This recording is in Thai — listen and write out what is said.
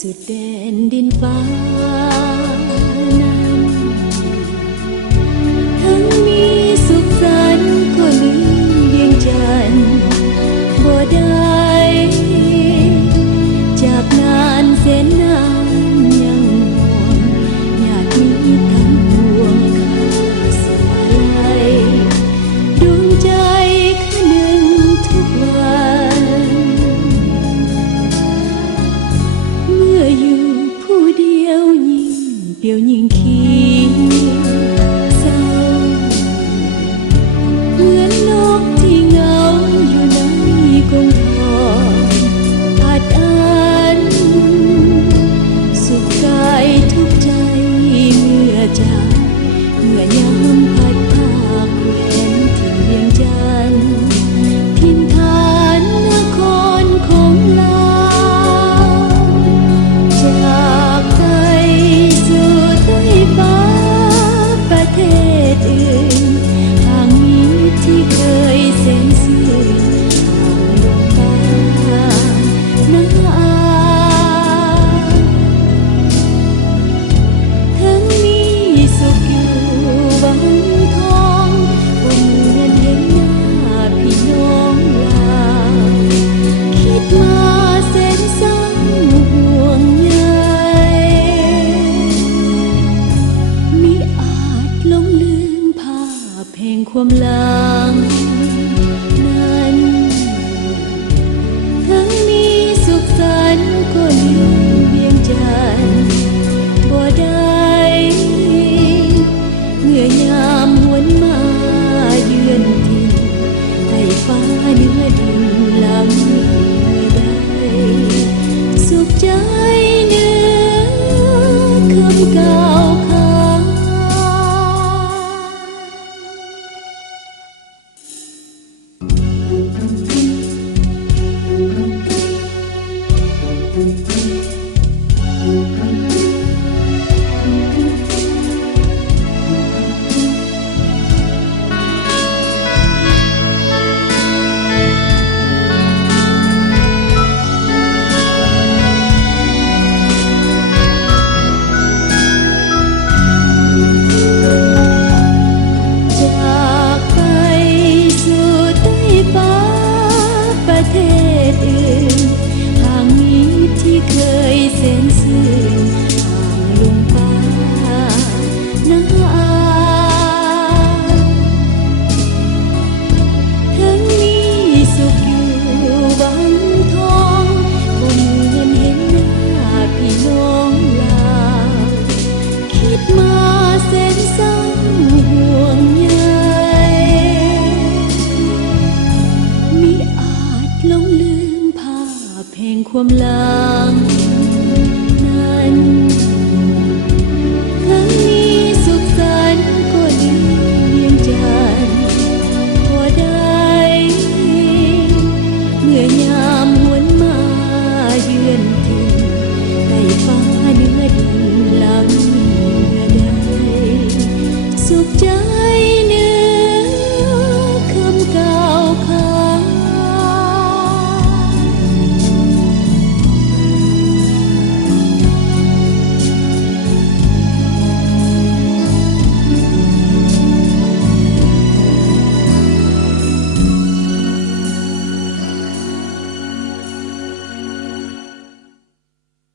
สุดแดนดินฟ้านั้นทั้งมีสุขสันต์ก็ลืมเวียงจันทน์บ่ได้จากงานเส้นนานยังห่วงญาติมิตรทั้งปวงข้าสลายดวงใจคะนึงทุกวันเมื่ออยู่ผู้เดียวยิ่งเดียวยิ่งคิดเศร้าเหมือนนกที่เหงาอยู่ในกรงทองอาจอันสุขกายทุกใจเมื่อจากเมื่อยามพัดพาแคว้นที่เวียงจันทน์ถิ่นฐานนครของลาวจากไปสู่ใต้ฟ้าประเทศอื่นห่างมิตรที่เคยแสนซื่อห่างลงฟ้าน้ำอาทั้งมีสุขอยู่วังทองบ่เหมือนเห็นหน้าพี่น้องลาวคิดมาแสนเศร้าห่วงใยมิอาจหลงลืมภาพแห่งความหลังนั้นทั้งมีสุขสันต์ก็ลืมเวียงจันทน์บ่ได้เมื่อยามหวนมาเยือนถิ่นใต้ฟ้าเหนือดินลำเมื่อใดสุขใจเหนือคำกล่าวขานจากไปสู่ใต้ฟ้าประเทศอื่นห่างมิตรที่เคยแสนซื่อห่างลงฟ้าน้ำอาทั้งมีสุขอยู่วังทองบ่เหมือนเห็นหน้าพี่น้องลาวคิดมาแสนเศร้าห่วงใยมิอาจหลงลืมภาพแห่งความหลัง